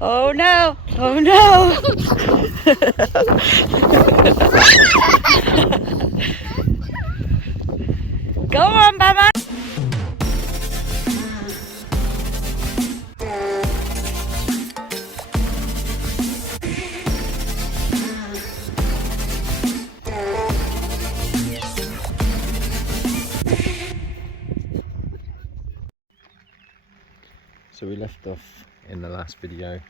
Oh no! Oh no! Go on, Mama! So we left off in the last video,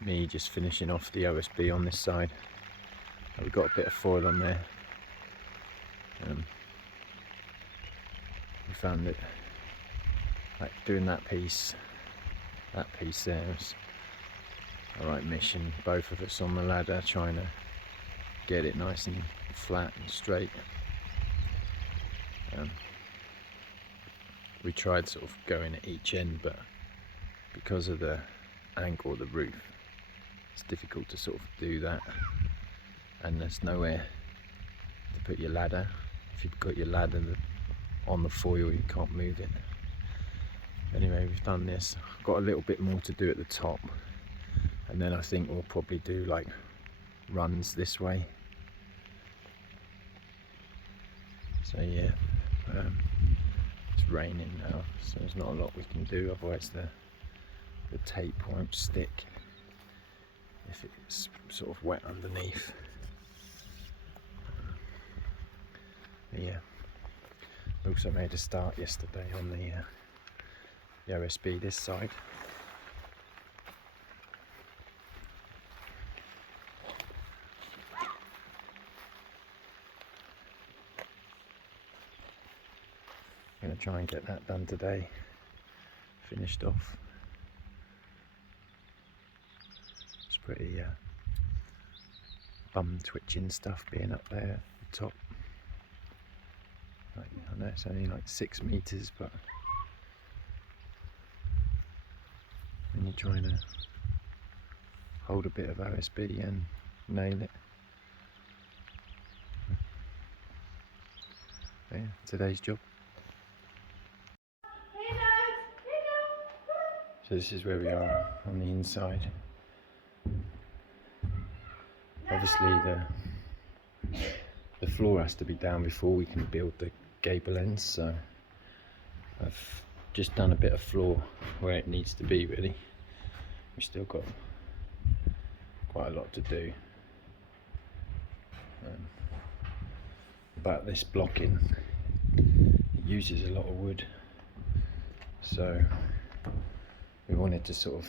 me just finishing off the OSB on this side. We've got a bit of foil on there. We found that like doing that piece there was a right mission. Both of us on the ladder trying to get it nice and flat and straight. We tried sort of going at each end, but because of the angle of the roof, it's difficult to sort of do that, and there's nowhere to put your ladder. If you've got your ladder on the foil, you can't move it. Anyway, we've done this. I've got a little bit more to do at the top, and then I think we'll probably do like runs this way. So yeah, it's raining now, so there's not a lot we can do, otherwise the tape won't stick if it's sort of wet underneath. But yeah, we also made a start yesterday on the OSB this side. I'm going to try and get that done today, finished off. It's pretty bum twitching stuff being up there at the top. Like, I know it's only like 6 meters, but when you're trying to hold a bit of OSB and nail it. But yeah, today's job. So this is where we are on the inside. Obviously the floor has to be down before we can build the gable ends, so I've just done a bit of floor where it needs to be really. We've still got quite a lot to do. But this blocking, it uses a lot of wood, so we wanted to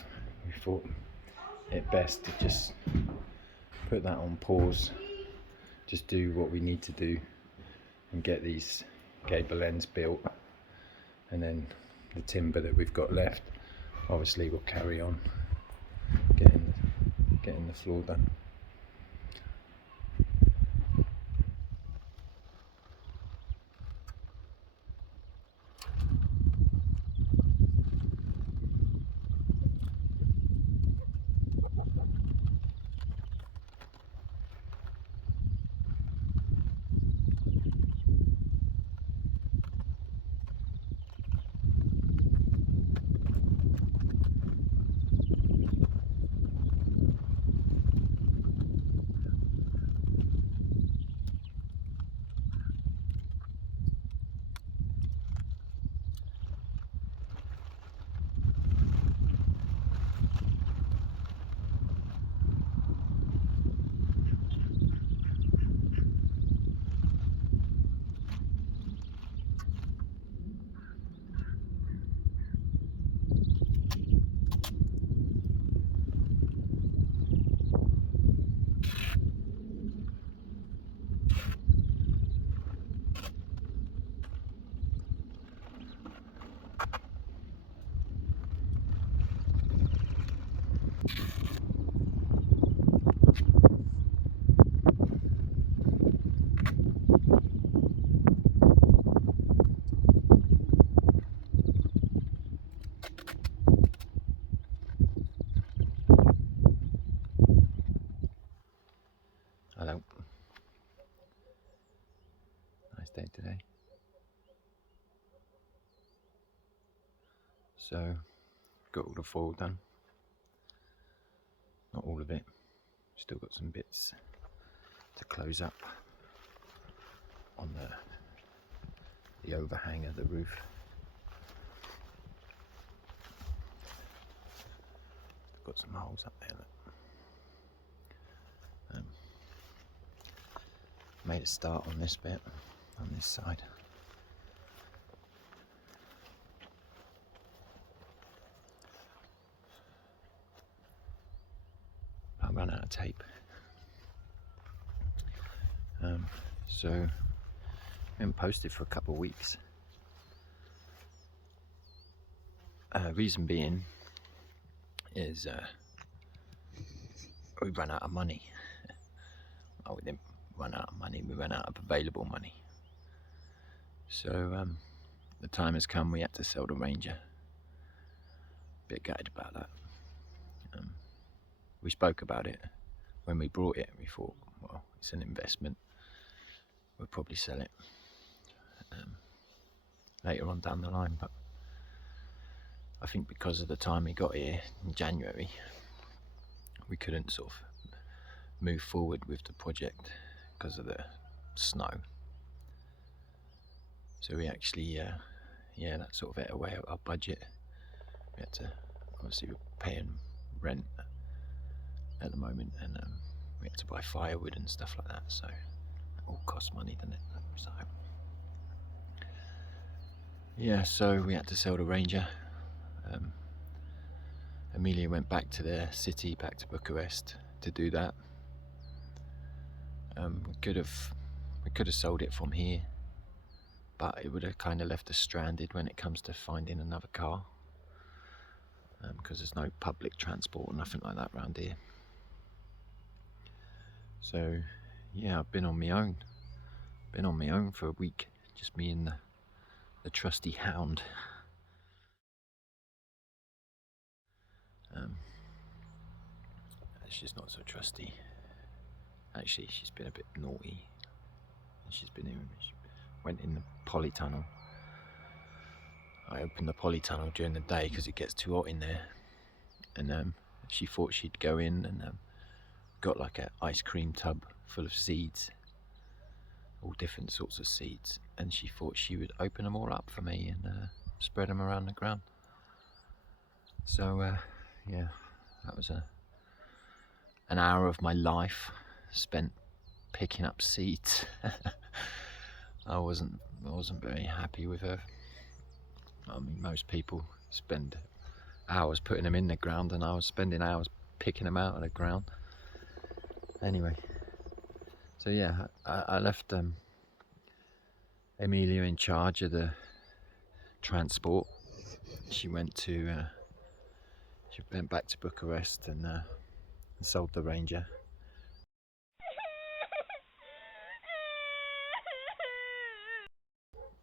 we thought it best to just put that on pause, just do what we need to do and get these gable ends built, and then the timber that we've got left, obviously we'll carry on getting the floor done. Hello. Nice day today. So, got all the foil done. not all of it. Still got some bits to close up on the overhang of the roof. Got some holes up there. Look. Made a start on this bit, on this side. I ran out of tape. So I haven't posted for a couple of weeks. Reason being is we ran out of money. Oh, we didn't run out of money, we ran out of available money. So the time has come, we had to sell the Ranger. Bit gutted about that. We spoke about it when we brought it. We thought, well, it's an investment, we'll probably sell it later on down the line. But I think because of the time we got here in January, we couldn't sort of move forward with the project because of the snow. So we actually, that sort of ate away at our budget. We had to, obviously we're paying rent at the moment, and we had to buy firewood and stuff like that, so it all costs money, doesn't it? So yeah, so we had to sell the Ranger. Amelia went back to the city, back to Bucharest to do that. We could have sold it from here, but it would have kind of left us stranded when it comes to finding another car, because there's no public transport or nothing like that around here. So yeah, I've been on my own for a week, just me and the trusty hound. She's not so trusty. Actually, she's been a bit naughty. She went in the polytunnel. I opened the polytunnel during the day because it gets too hot in there, and she thought she'd go in and got like an ice cream tub full of seeds, all different sorts of seeds, and she thought she would open them all up for me and spread them around the ground. So yeah, that was an hour of my life spent picking up seeds. I wasn't very happy with her. I mean, most people spend hours putting them in the ground, and I was spending hours picking them out of the ground. Anyway, so yeah, I left Amelia in charge of the transport. She went back to Bucharest and sold the Ranger.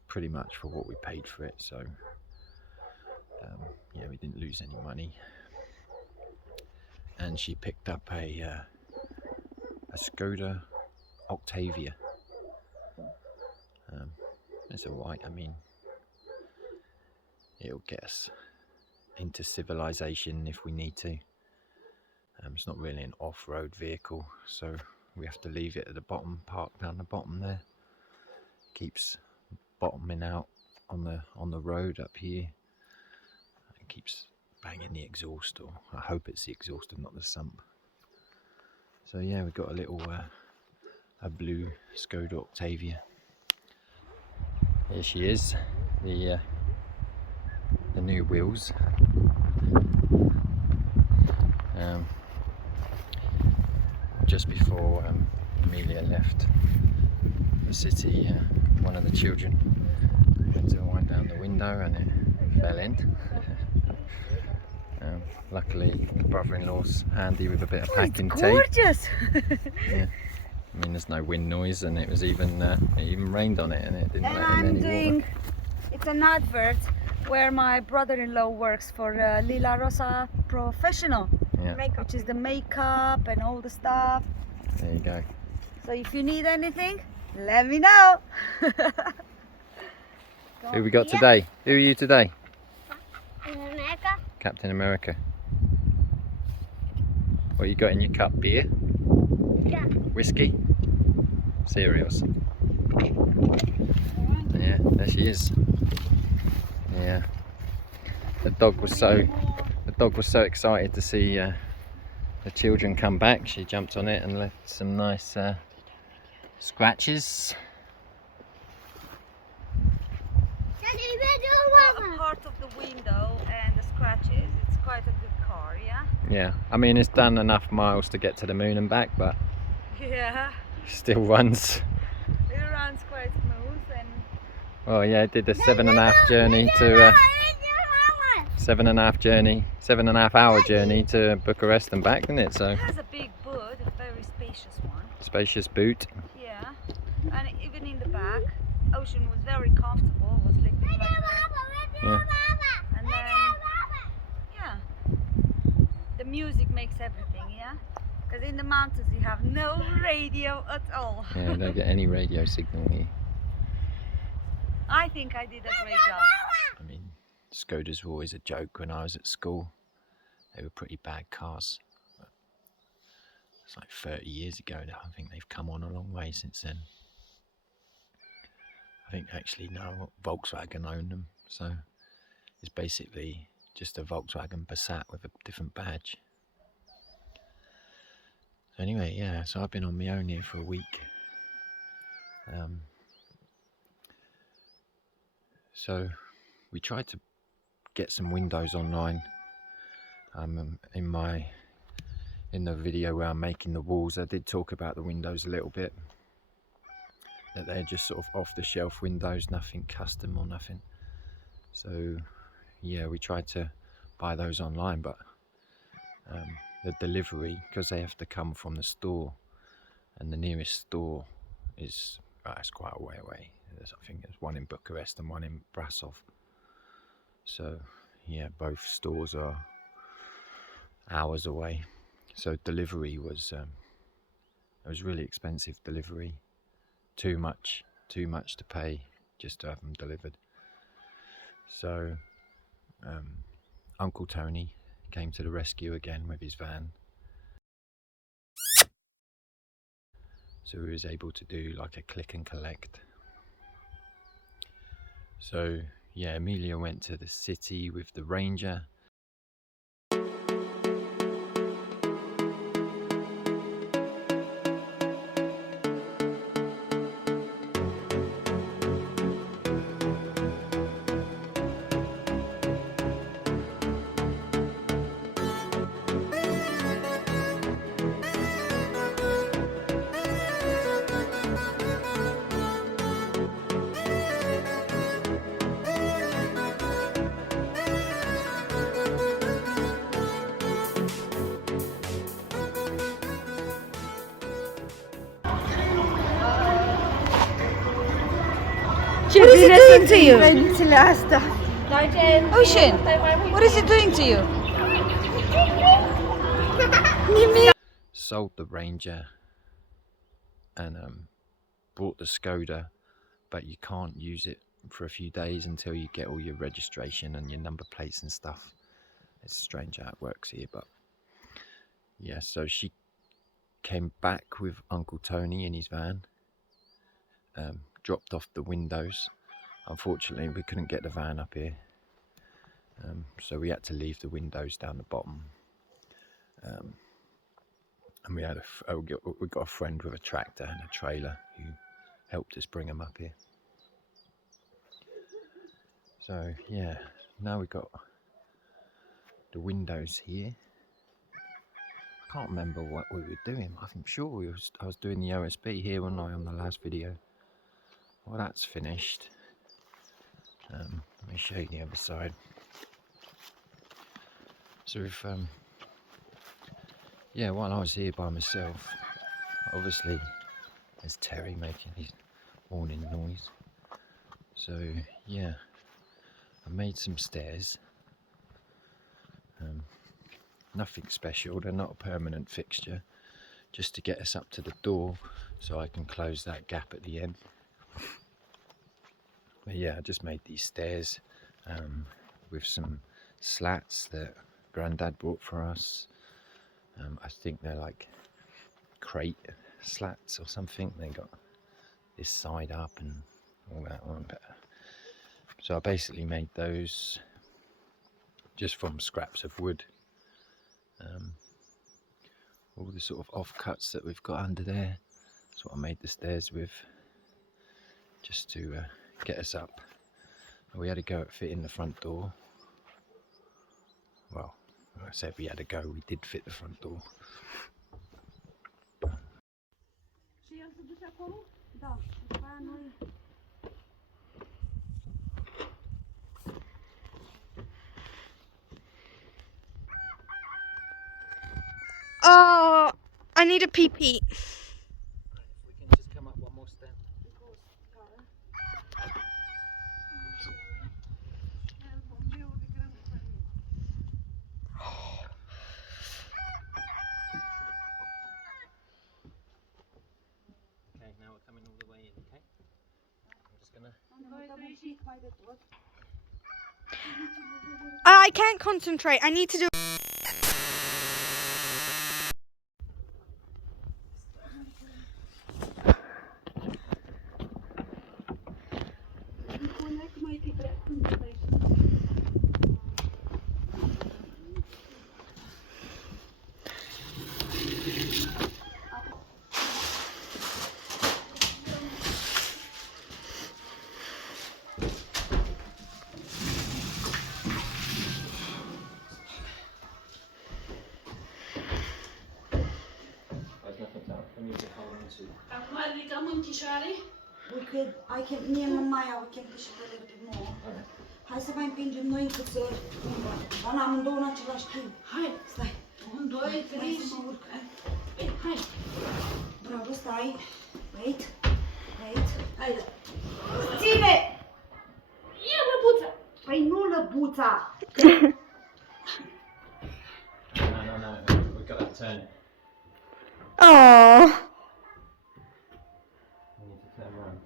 Pretty much for what we paid for it, so yeah, we didn't lose any money. And she picked up a Skoda Octavia. It's a white. I mean, it'll get us into civilization if we need to. It's not really an off-road vehicle, so we have to leave it at the bottom, parked down the bottom there. Keeps bottoming out on the road up here. It keeps banging the exhaust, or I hope it's the exhaust and not the sump. So yeah, we've got a little a blue Skoda Octavia. Here she is, the new wheels. Just before Amelia left the city, one of the children went to wind down the window and it fell in. Luckily, the brother-in-law's handy with a bit of packing tape. Gorgeous! Yeah. I mean, there's no wind noise, and it was even it even rained on it, and it didn't let in any water. It's an advert where my brother-in-law works for Lila Rosa Professional, Yeah. which is the makeup and all the stuff. There you go. So if you need anything, let me know. Who we got today? Who are you today? Captain America. Captain America. What you got in your cup? Beer? Yeah. Whiskey? Cereals? Yeah, there she is. Yeah. The dog was so excited to see the children come back. She jumped on it and left some nice scratches. Part of the window and the scratches, it's quite a good car, yeah? Yeah, I mean it's done enough miles to get to the moon and back, but Yeah, still runs. it runs quite smooth and... Well, yeah, it did the 7.5 journey to 7.5 hour journey to Bucharest and back, didn't it? So it has a big boot, a very spacious one. Spacious boot. Yeah, and even in the back, Ocean was very comfortable, was sleeping right there. Yeah. And then, yeah, the music makes everything, yeah? Because in the mountains you have no radio at all. Yeah, I don't get any radio signal here. I think I did a great job. I mean, Skodas were always a joke when I was at school. They were pretty bad cars. But it's like 30 years ago now. I think they've come on a long way since then. I think actually now Volkswagen own them, so it's basically just a Volkswagen Passat with a different badge. So anyway, yeah, so I've been on my own here for a week. So we tried to get some windows online. In the video where I'm making the walls, I did talk about the windows a little bit. That they're just sort of off-the-shelf windows, nothing custom or nothing. So yeah, we tried to buy those online, but the delivery, because they have to come from the store, and the nearest store is it's quite a way away. I think there's one in Bucharest and one in Brasov. So yeah, both stores are hours away. So delivery was it was really expensive. Delivery, too much to pay just to have them delivered. So Uncle Tony came to the rescue again with his van. So he was able to do like a click and collect. So yeah, Amelia went to the city with the Ranger. What is it doing to you? Ocean, what is it doing to you? Sold the Ranger and bought the Skoda, but you can't use it for a few days until you get all your registration and your number plates and stuff. It's strange how it works here, but yeah, so she came back with Uncle Tony in his van, dropped off the windows. Unfortunately, we couldn't get the van up here, so we had to leave the windows down the bottom. And we got a friend with a tractor and a trailer who helped us bring them up here. So yeah, now we've got the windows here. I can't remember what we were doing. I'm sure I was doing the OSB here, wasn't I, on the last video. Well, that's finished. Let me show you the other side. So if yeah, while I was here by myself, obviously there's Terry making his morning noise. So yeah, I made some stairs. Nothing special, they're not a permanent fixture, just to get us up to the door so I can close that gap at the end. But yeah, I just made these stairs with some slats that Grandad bought for us. I think they're like crate slats or something. They got this side up and all that one. So I basically made those just from scraps of wood. All the sort of offcuts that we've got under there. That's what I made the stairs with, just to get us up. And we had a go at fitting the front door. Well, I said we had a go, we did fit the front door. Oh, I need a pee-pee. If we can just come up one more step. Okay, now we're coming all the way in, okay? I'm just gonna... I can't concentrate. I need to do. We can push it a little bit more. Hai să mai împingem noi încât să... Dar amândouă în același timp. Hai, stai. 1, 2, 3 și... Hai. Bravo, stai. Wait. Haide. Ține! Ia lăbuța! Păi nu lăbuța! No, we've got to turn it. Oh. We need to turn around.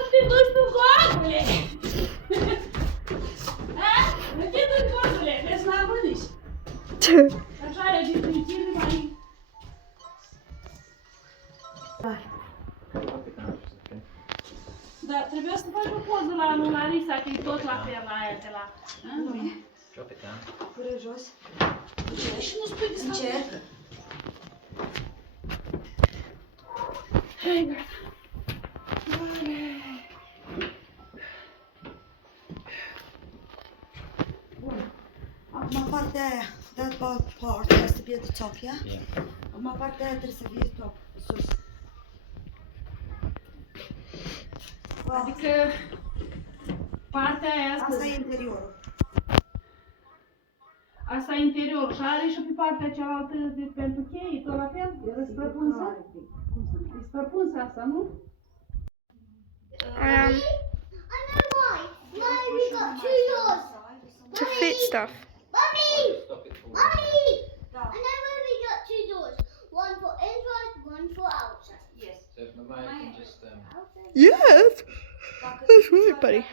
Unde duci tu gordule? Unde duci gordule? Vezi la mânici. Așa e din principiu mai... Da, trebuie să faci o poză la Larisa, că e tot la fel la aia de la... Drop it down. Pune jos. Și nu spui de Încerc. Hai, gata. Acum partea aia, that part has to be at the top, yeah? Yeah. Acum partea aia trebuie să fie top, sus. Adică partea aia Asta e interiorul. Asta e interiorul și are și pe partea cealaltă de pentru cheie, tot la fel? E străpunsă? E străpunsă asta, nu? To fit stuff. Stop it for I know why we got 2 doors. One for inside, one for outside. Yes. So if Mama can just... Yes. That's really funny.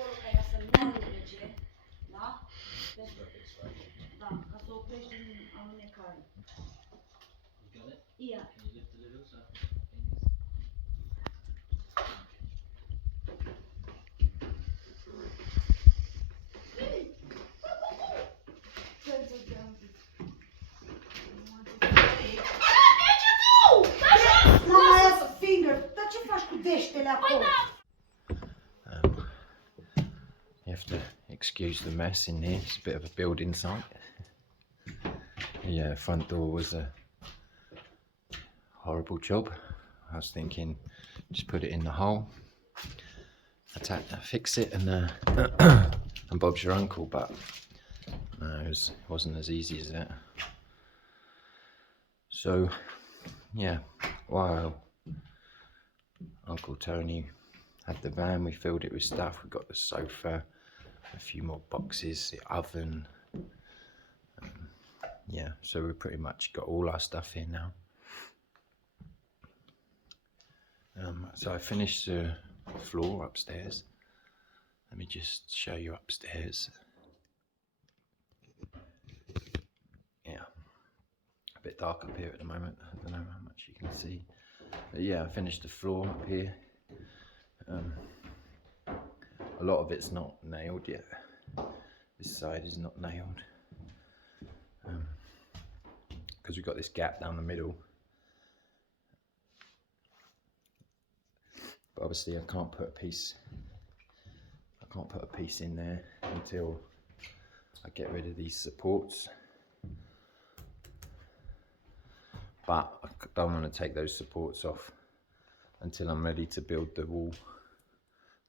Da, ca să oprești din alunecare. You got it? Yeah. Can you lift a little so... Dar ce faci cu deștele acolo? You have to excuse the mess in here. It's a bit of a building site. Yeah, the front door was a horrible job. I was thinking, just put it in the hole, fix it, and and Bob's your uncle. But no, it wasn't as easy as that. So, yeah, while Uncle Tony had the van, we filled it with stuff. We got the sofa, a few more boxes, the oven. Yeah, so we pretty much got all our stuff in now. So I finished the floor upstairs. Let me just show you upstairs. Yeah, a bit dark up here at the moment. I don't know how much you can see. But yeah, I finished the floor up here. A lot of it's not nailed yet. This side is not nailed. Because we've got this gap down the middle. But obviously I can't put a piece in there until I get rid of these supports. But I don't want to take those supports off until I'm ready to build the wall,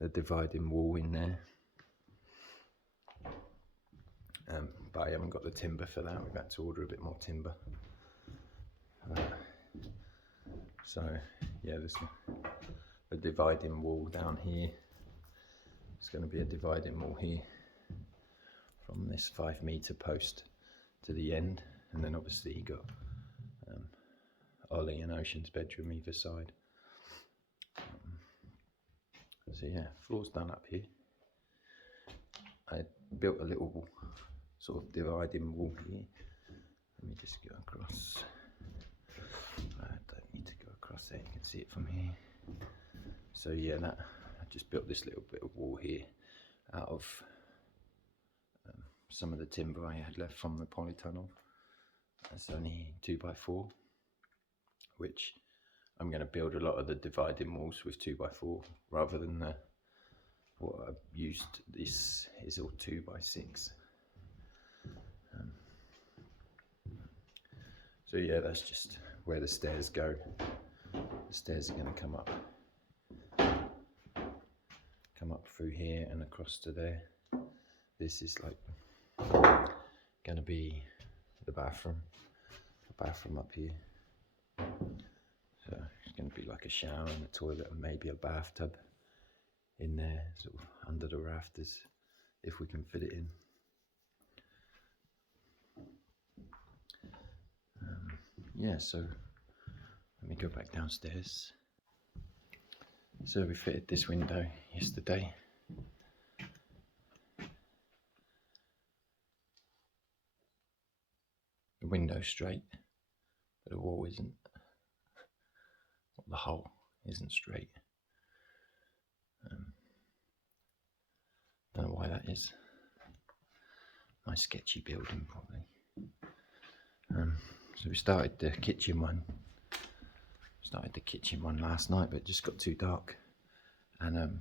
the dividing wall in there. But I haven't got the timber for that. We've had to order a bit more timber. So yeah, there's a dividing wall down here. It's going to be a dividing wall here from this 5 meter post to the end, and then obviously you got Ollie and Ocean's bedroom either side. So yeah, floor's done up here. I built a little sort of dividing wall here. Let me just go across. I don't need to go across there, you can see it from here. So yeah, I just built this little bit of wall here out of some of the timber I had left from the polytunnel. That's only 2x4, which I'm going to build a lot of the dividing walls with 2x4 rather than what I've used. This is all 2x6. So yeah, that's just where the stairs go. The stairs are going to come up through here and across to there. This is like going to be the bathroom up here. So it's going to be like a shower and a toilet and maybe a bathtub in there, sort of under the rafters, if we can fit it in. Yeah, so let me go back downstairs. So we fitted this window yesterday. The window's straight, but the wall isn't. The hole isn't straight. Don't know why that is. Nice sketchy building, probably. So we started the kitchen one. Last night, but it just got too dark, and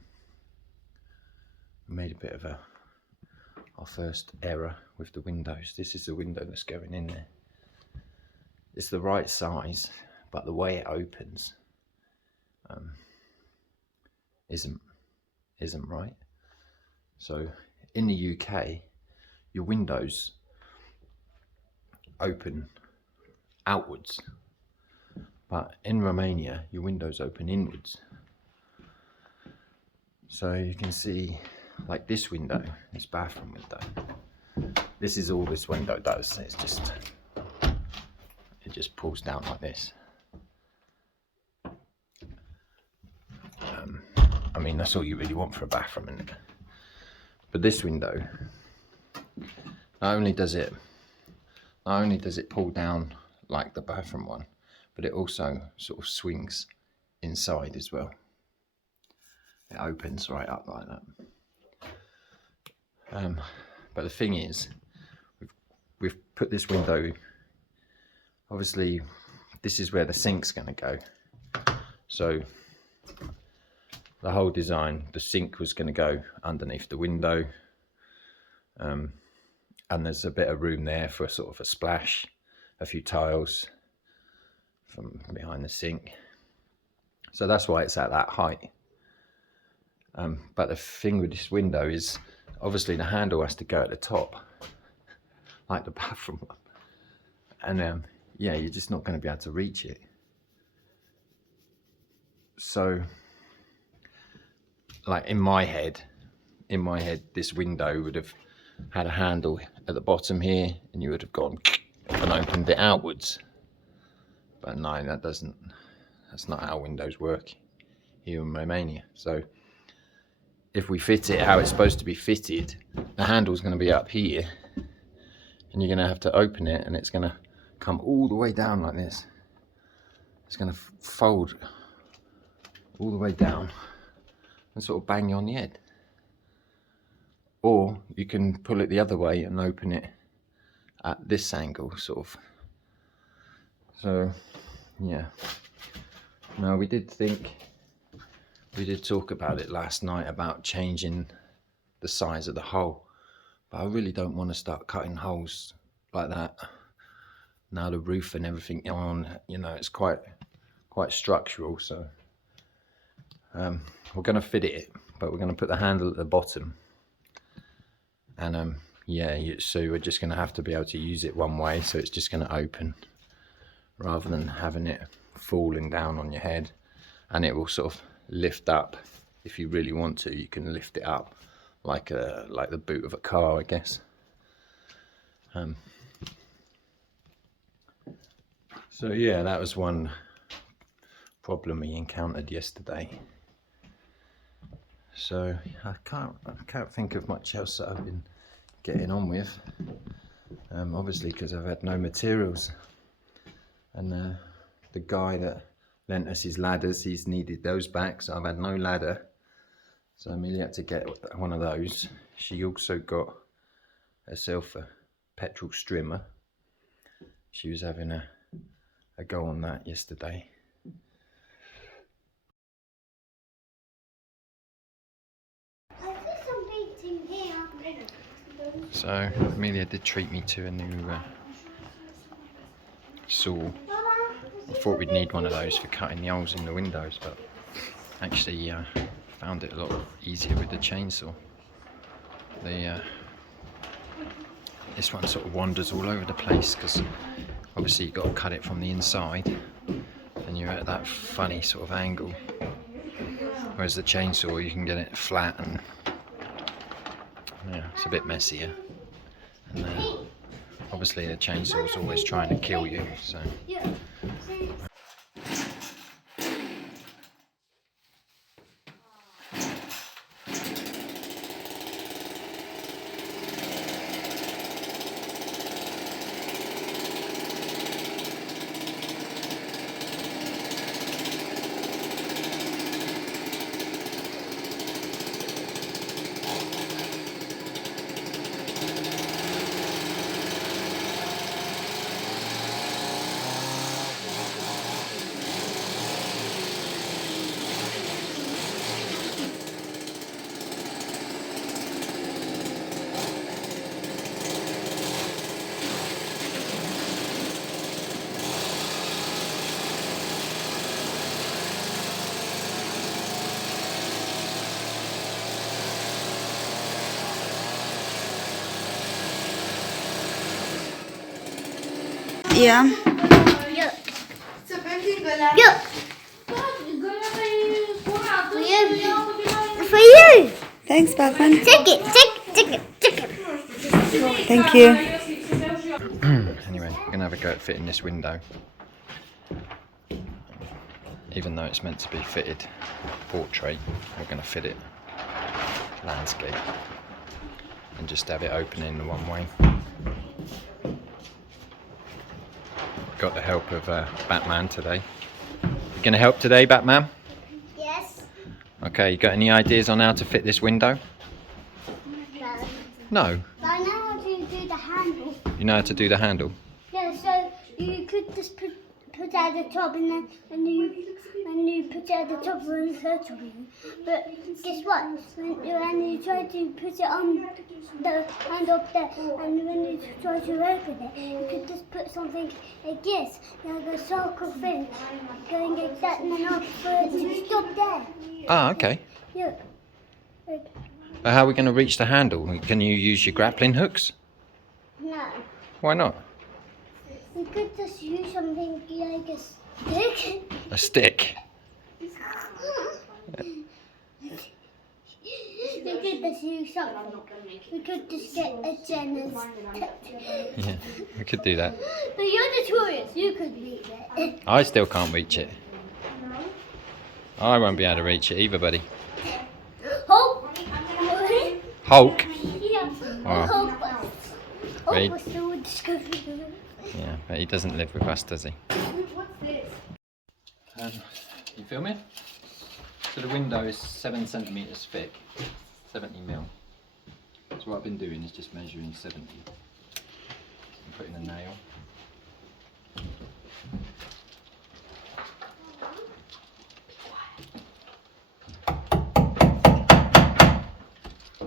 made a bit of our first error with the windows. This is the window that's going in there. It's the right size, but the way it opens isn't right. So in the UK, your windows open outwards, but in Romania your windows open inwards. So you can see, like this window, this bathroom window, this is all this window does. It just pulls down like this. I mean, that's all you really want for a bathroom, isn't it? But this window, not only does it pull down like the bathroom one, but it also sort of swings inside as well. It opens right up like that. But the thing is, we've put this window, obviously this is where the sink's going to go. So the whole design, the sink was going to go underneath the window, and there's a bit of room there for sort of a splash, a few tiles from behind the sink. So that's why it's at that height. But the thing with this window is, obviously the handle has to go at the top, like the bathroom one. And yeah, you're just not going to be able to reach it. So, like in my head, this window would have had a handle at the bottom here, and you would have gone and opened it outwards. But no, that's not how windows work here in Romania. So if we fit it how it's supposed to be fitted, the handle's going to be up here, and you're going to have to open it, and it's going to come all the way down like this. It's going to fold all the way down and sort of bang you on the head. Or you can pull it the other way and open it at this angle, sort of. So, yeah. Now we did talk about it last night about changing the size of the hole, but I really don't want to start cutting holes like that. Now the roof and everything on, you know, it's quite structural, so we're going to fit it, but we're going to put the handle at the bottom, and yeah, so we're just going to have to be able to use it one way, so it's just going to open rather than having it falling down on your head. And it will sort of lift up. If you really want to, you can lift it up like the boot of a car, I guess. So yeah, that was one problem we encountered yesterday. So I can't think of much else that I've been getting on with. Obviously, because I've had no materials, and the guy that lent us his ladders, he's needed those back, so I've had no ladder, so Amelia had to get one of those. She also got herself a petrol strimmer. She was having a go on that yesterday. So Amelia did treat me to a new saw. I thought we'd need one of those for cutting the holes in the windows, but actually found it a lot easier with the chainsaw. This one sort of wanders all over the place because obviously you've got to cut it from the inside and you're at that funny sort of angle, whereas the chainsaw you can get it flat, and yeah, it's a bit messier. And obviously the chainsaw is always trying to kill you, so Yeah. For you. Thanks, Batman. Take it. Thank you. anyway, we're gonna have a go at fitting this window, even though it's meant to be fitted portrait. We're gonna fit it landscape and just have it open in the one way. Got the help of Batman today. You gonna help today, Batman? Yes. Okay, you got any ideas on how to fit this window? No. No? I know how to do the handle. You know how to do the handle? Yeah, so you could just put it at the top, and then when you put it at the top of the circle. But guess what? When you try to put it on the hand up there, and when you try to open it, you could just put something like this, like a circle thing, going like that, and then I'll put it to stop there. Ah, okay. Yeah. Like, But how are we going to reach the handle? Can you use your grappling hooks? no. Why not? You could just use something like a stick. A stick? We could just use something. We could just get a generous Yeah, we could do that. But you're the tourist. You could read it. I still can't reach it. I won't be able to reach it either, buddy. Oh! Hulk? Yeah. Oh. Right. Hulk still discovered. Yeah, but he doesn't live with us, does he? What's this? You feel me? So the window is 7 centimetres thick, 70 mil. So what I've been doing is just measuring 70 and putting a nail.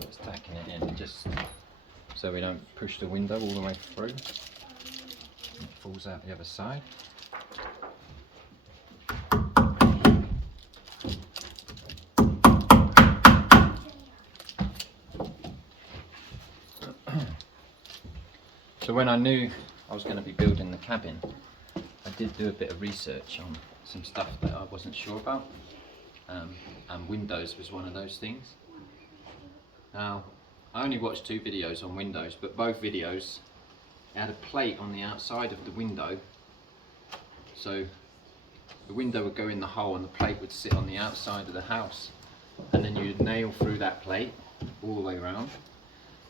Just tacking it in, just so we don't push the window all the way through. And it falls out the other side. So when I knew I was going to be building the cabin, I did do a bit of research on some stuff that I wasn't sure about, and windows was one of those things. Now, I only watched 2 videos on windows, but both videos had a plate on the outside of the window, so the window would go in the hole and the plate would sit on the outside of the house, and then you'd nail through that plate all the way around,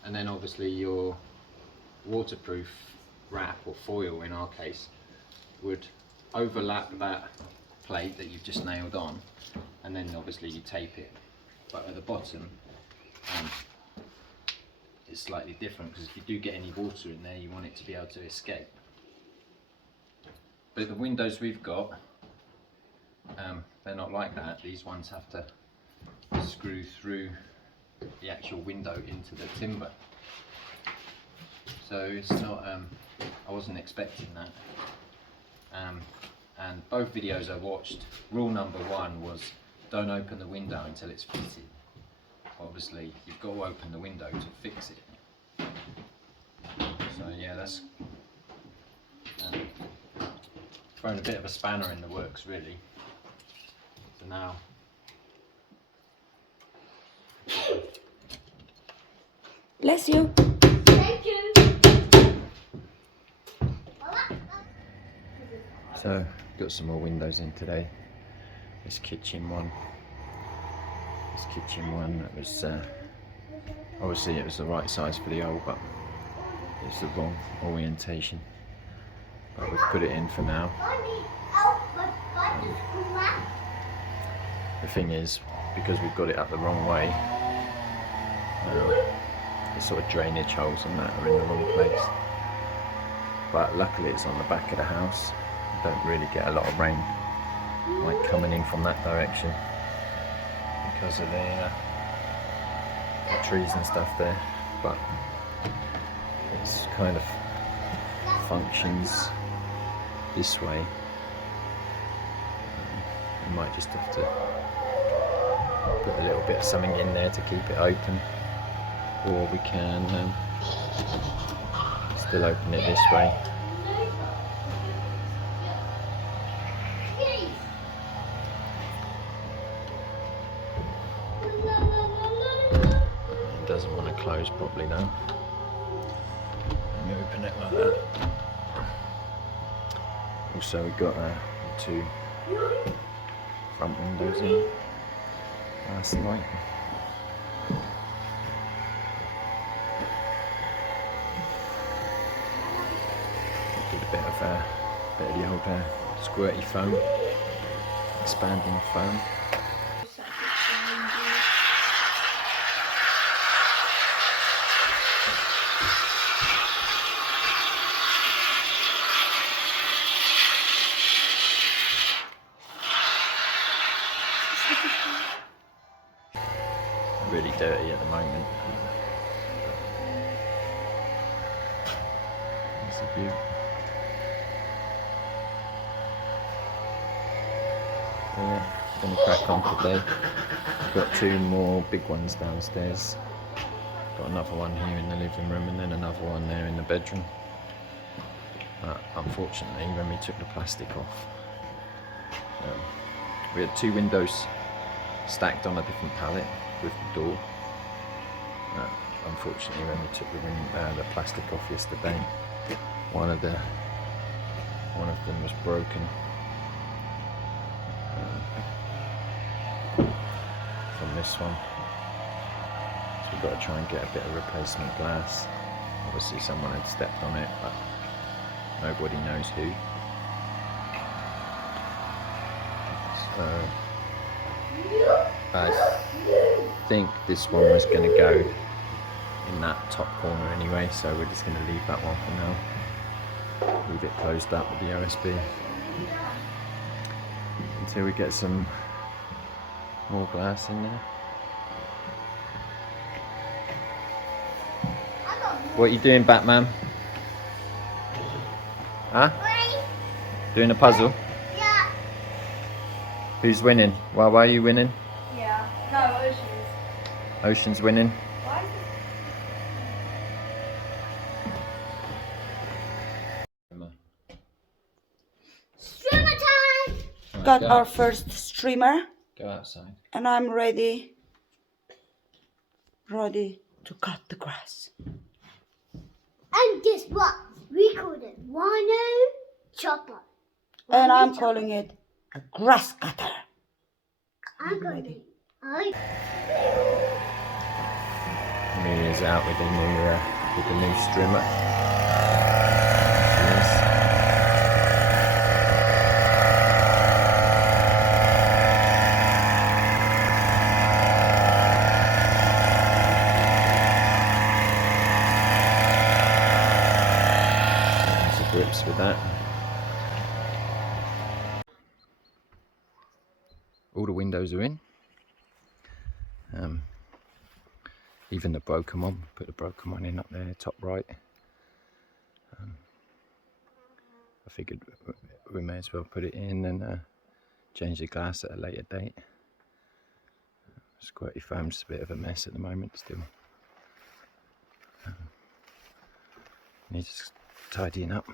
and then obviously your waterproof wrap, or foil in our case, would overlap that plate that you've just nailed on, and then obviously you tape it. But at the bottom it's slightly different, because if you do get any water in there, you want it to be able to escape. But the windows we've got, they're not like that. These ones have to screw through the actual window into the timber. So it's not, I wasn't expecting that. And both videos I watched, rule number 1 was don't open the window until it's fitted. Obviously you've got to open the window to fix it. So yeah, that's thrown a bit of a spanner in the works, really. So now Bless you. Thank you. So, got some more windows in today. This kitchen one, that was, obviously it was the right size for the hole, but it's the wrong orientation. But we've put it in for now. The thing is, because we've got it up the wrong way, the sort of drainage holes and that are in the wrong place. But luckily it's on the back of the house. Don't really get a lot of rain like coming in from that direction because of the trees and stuff there, but it's kind of functions this way. We might just have to put a little bit of something in there to keep it open, or we can still open it this way. Doesn't want to close properly though. You open it like that. Also we've got 2 front windows in. That's the light. Did a bit of the old squirty foam, expanding foam. Really dirty at the moment. There's the view. Yeah, gonna crack on today. I've got 2 more big ones downstairs. Got another one here in the living room and then another one there in the bedroom. Unfortunately, when we took the plastic off, we had 2 windows stacked on a different pallet with the door. Unfortunately, when we took the plastic off yesterday, one of them was broken from this one. So I've got to try and get a bit of replacement glass. Obviously someone had stepped on it, but nobody knows who. So I think this one was going to go in that top corner anyway, so we're just going to leave that one for now. Leave it closed up with the OSB until we get some more glass in there. What are you doing, Batman? Huh? Doing a puzzle? Yeah. Who's winning? Why are you winning? Yeah. No, Ocean's. Ocean's winning. Why is Streamer time! Got our first streamer, Go outside. and I'm ready to cut the grass. And guess what? We called it Rhino Chopper. And I'm calling it a grass cutter. I'm going to. Amelia's out with the new strimmer. Grips with that. All the windows are in. Even the broken one. Put the broken one in up there, top right. I figured we may as well put it in and change the glass at a later date. Squirty foam's a bit of a mess at the moment still. Needs tidying up.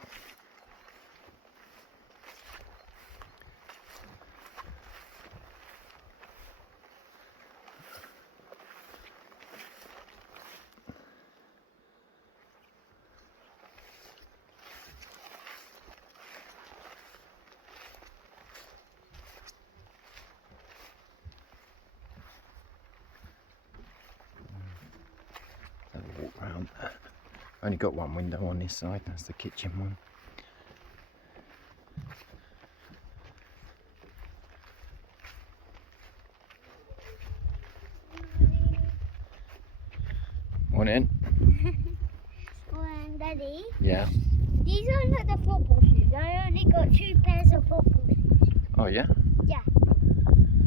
Have a walk round. Only got one window on this side, that's the kitchen one. Morning. Morning, Daddy. Yeah. These are not the football shoes. I only got 2 pairs of football shoes. Oh yeah? Yeah.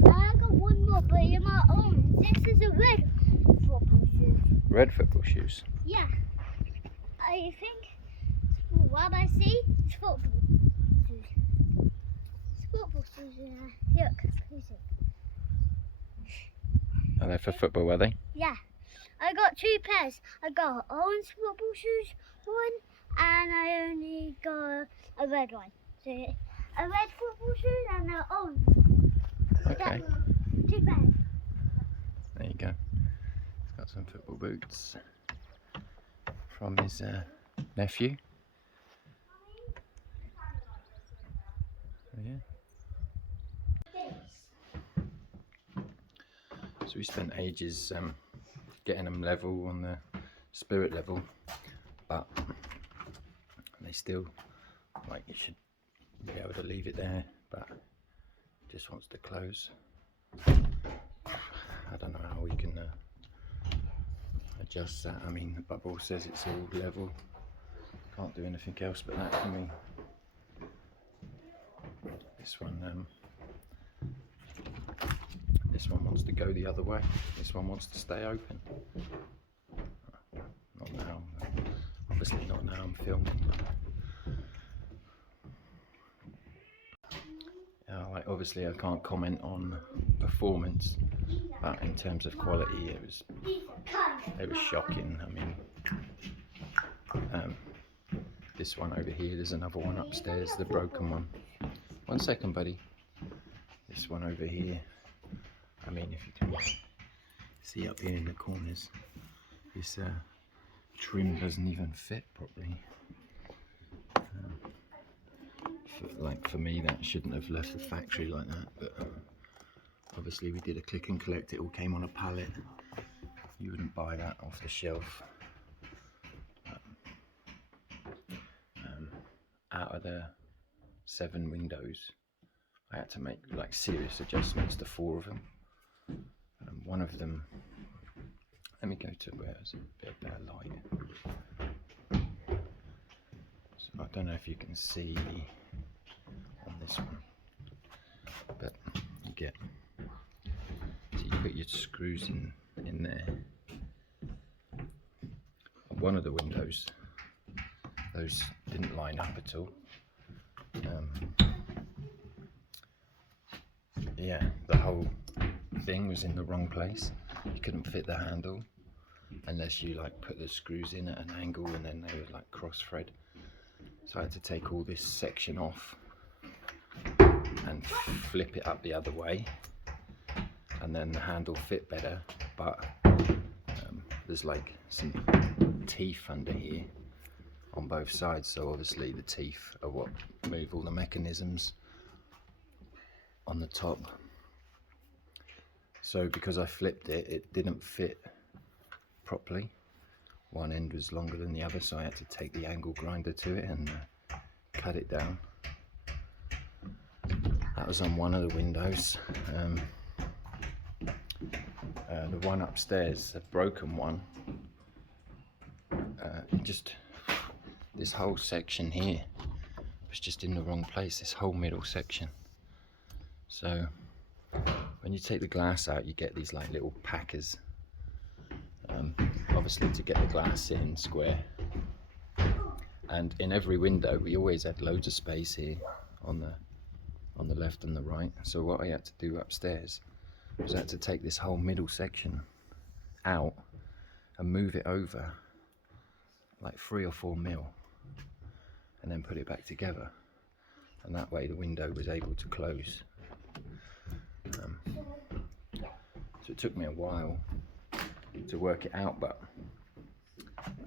I got one more, but in my own. This is a red football shoe. Red football shoes. Yeah. I think what I see is football shoes. It's football shoes. Look, who's it? Are they for football, were they? Yeah. I got 2 pairs. I got orange football shoes one, and I only got a red one. So a red football shoes and an orange. Okay. 2 pairs. There you go. He's got some football boots from his nephew. So, yeah. So we spent ages getting them level on the spirit level, but they still, like, you should be able to leave it there, but it just wants to close. I don't know how we can adjust that. I mean, the bubble says it's all level. Can't do anything else but that, can we? This one wants to go the other way. This one wants to stay open. Not now. Obviously not now I'm filming. Like, obviously I can't comment on performance, but in terms of quality it was shocking. I mean, this one over here, there's another one upstairs, the broken one. 1 second, buddy. This one over here, I mean, if you can see up here in the corners, this trim doesn't even fit properly. For me, that shouldn't have left the factory like that, but obviously we did a click and collect. It all came on a pallet, You wouldn't buy that off the shelf. Out of the 7 windows, I had to make like serious adjustments to 4 of them. One of them, let me go to where there's a bit of better light. So I don't know if you can see on this one, but you get, so you put your screws in there. One of the windows, those didn't line up at all. Yeah, the whole thing was in the wrong place. You couldn't fit the handle unless you like put the screws in at an angle, and then they would like cross thread. So I had to take all this section off and flip it up the other way, and then the handle fit better. But there's like some teeth under here on both sides, so obviously the teeth are what move all the mechanisms on the top. So because I flipped it, it didn't fit properly. One end was longer than the other, so I had to take the angle grinder to it and cut it down. That was on one of the windows. The one upstairs, the broken one, just this whole section here was just in the wrong place, this whole middle section. So when you take the glass out, you get these like little packers, obviously to get the glass in square. And in every window we always had loads of space here on the left and the right. So what I had to do upstairs was I had to take this whole middle section out and move it over like 3 or 4 mil, and then put it back together, and that way the window was able to close. So it took me a while to work it out, but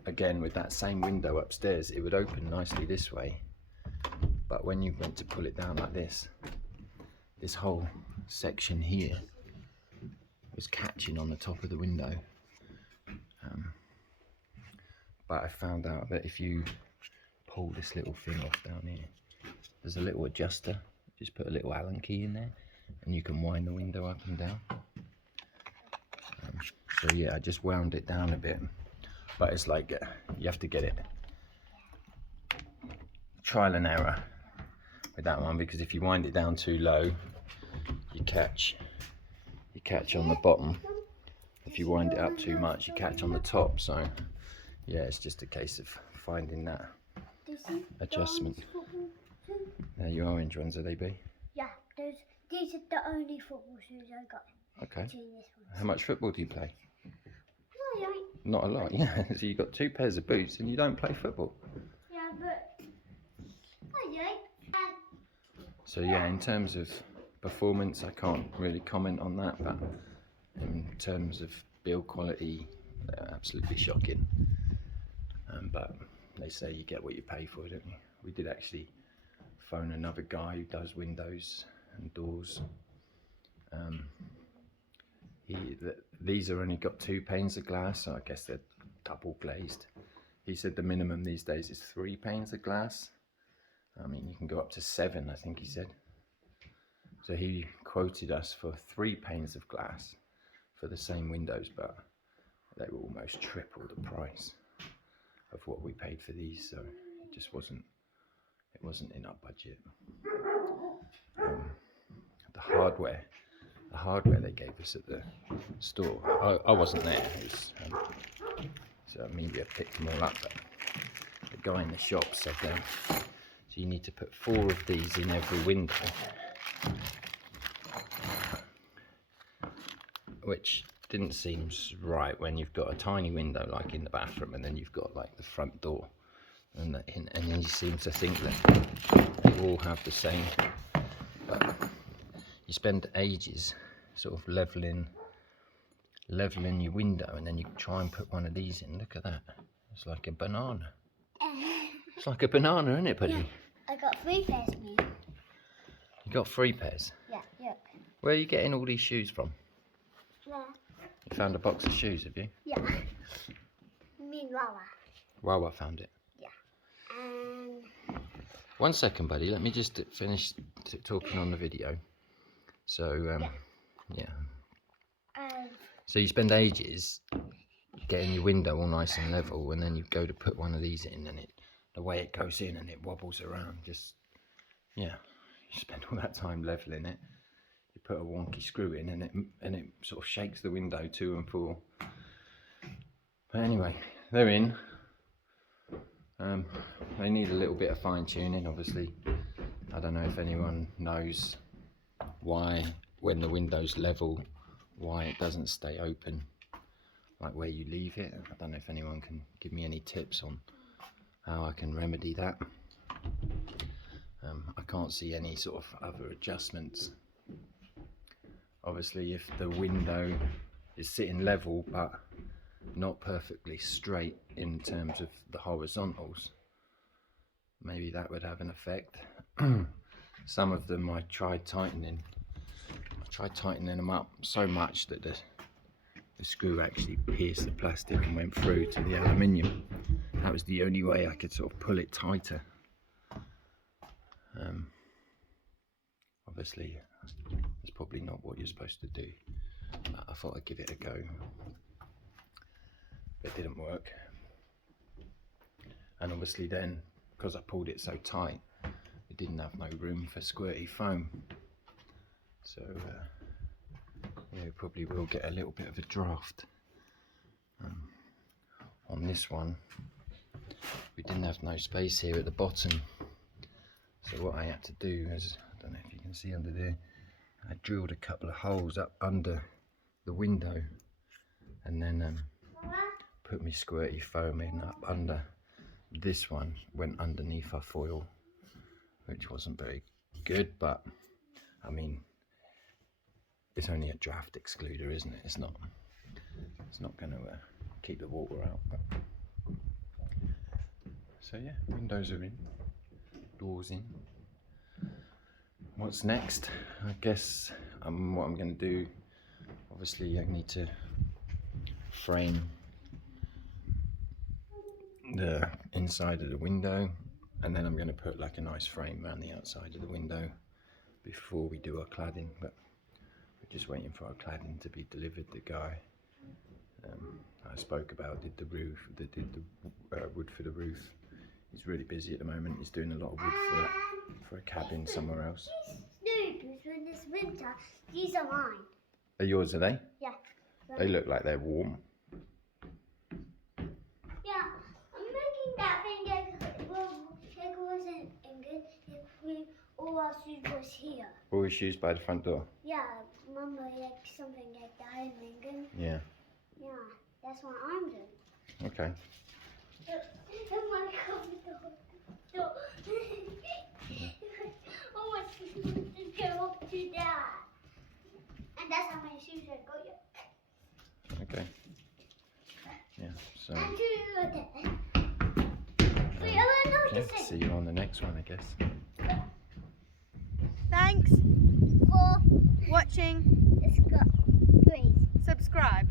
again, with that same window upstairs, it would open nicely this way, but when you went to pull it down like this whole section here was catching on the top of the window. But I found out that if you pull this little thing off down here, there's a little adjuster. Just put a little Allen key in there and you can wind the window up and down. So yeah, I just wound it down a bit, but it's like you have to get it trial and error with that one, because if you wind it down too low, you catch on the bottom. If you wind it up too much, you catch on the top. So yeah, it's just a case of finding that adjustment. They're your orange ones, are they, B? Yeah, these are the only football shoes I got. Okay. How much football do you play? No, Not a lot, yeah. So you got 2 pairs of boots and you don't play football. yeah, but So yeah, in terms of performance, I can't really comment on that, but in terms of build quality, they're absolutely shocking. But they say you get what you pay for, don't you? We did actually phone another guy who does windows and doors. These are only got 2 panes of glass, so I guess they're double glazed. He said the minimum these days is 3 panes of glass. I mean, you can go up to 7, I think he said. So he quoted us for 3 panes of glass for the same windows, but they were almost triple the price of what we paid for these, so it just wasn't in our budget. The hardware they gave us at the store, I wasn't there, it was, so maybe I picked them all up, but the guy in the shop said that so you need to put 4 of these in every window, which didn't seem right when you've got a tiny window like in the bathroom, and then you've got like the front door, and then you seem to think that they all have the same, but you spend ages sort of leveling your window, and then you try and put one of these in. Look at that, it's like a banana. It's like a banana, isn't it, buddy? yeah, I got 3 pairs of me. You got 3 pairs? Yeah, look. Where are you getting all these shoes from? There. found a box of shoes, have you? Yeah. Me and Wawa. Wawa found it. Yeah. 1 second, buddy. Let me just finish talking on the video. So, yeah. So you spend ages getting your window all nice and level, and then you go to put one of these in, and the way it goes in and it wobbles around, just, yeah, you spend all that time leveling it. You put a wonky screw in, and it sort of shakes the window to and fro. But anyway, they're in. They need a little bit of fine tuning, obviously. I don't know if anyone knows why, when the window's level, why it doesn't stay open, like where you leave it. I don't know if anyone can give me any tips on how I can remedy that. I can't see any sort of other adjustments. Obviously, if the window is sitting level but not perfectly straight in terms of the horizontals, maybe that would have an effect. Some of them I tried tightening them up so much that the screw actually pierced the plastic and went through to the aluminium. That was the only way I could sort of pull it tighter. Obviously that's probably not what you're supposed to do, but I thought I'd give it a go. It didn't work, and obviously then, because I pulled it so tight, it didn't have no room for squirty foam, so yeah, we probably will get a little bit of a draft. On this one, we didn't have no space here at the bottom, so what I had to do is, I don't know if you can see under there, I drilled a couple of holes up under the window, and then put my squirty foam in up under this one, went underneath our foil, which wasn't very good, but I mean, it's only a draft excluder, isn't it? It's not going to keep the water out. But. So yeah, windows are in, doors in. What's next? I guess what I'm going to do, obviously I need to frame the inside of the window, and then I'm going to put like a nice frame around the outside of the window before we do our cladding. But we're just waiting for our cladding to be delivered. The guy I spoke about did the roof, did the wood for the roof. He's really busy at the moment. He's doing a lot of wood for a cabin somewhere else. Snoopers in this winter. These are mine. Are yours, are they? Yeah. They look like they're warm. Yeah, I'm making that thing like it was in England if we all our shoes was here. All your shoes by the front door? Yeah, remember like something like that in England? Yeah. Yeah, that's what I'm doing. Okay. Oh my God. Oh, my shoes just go up to that. And that's how many shoes I got you. Okay. Yeah, so And two are there. Wait, I want to okay, see you on the next one, I guess. Thanks for watching. Let's go. Please. Subscribe.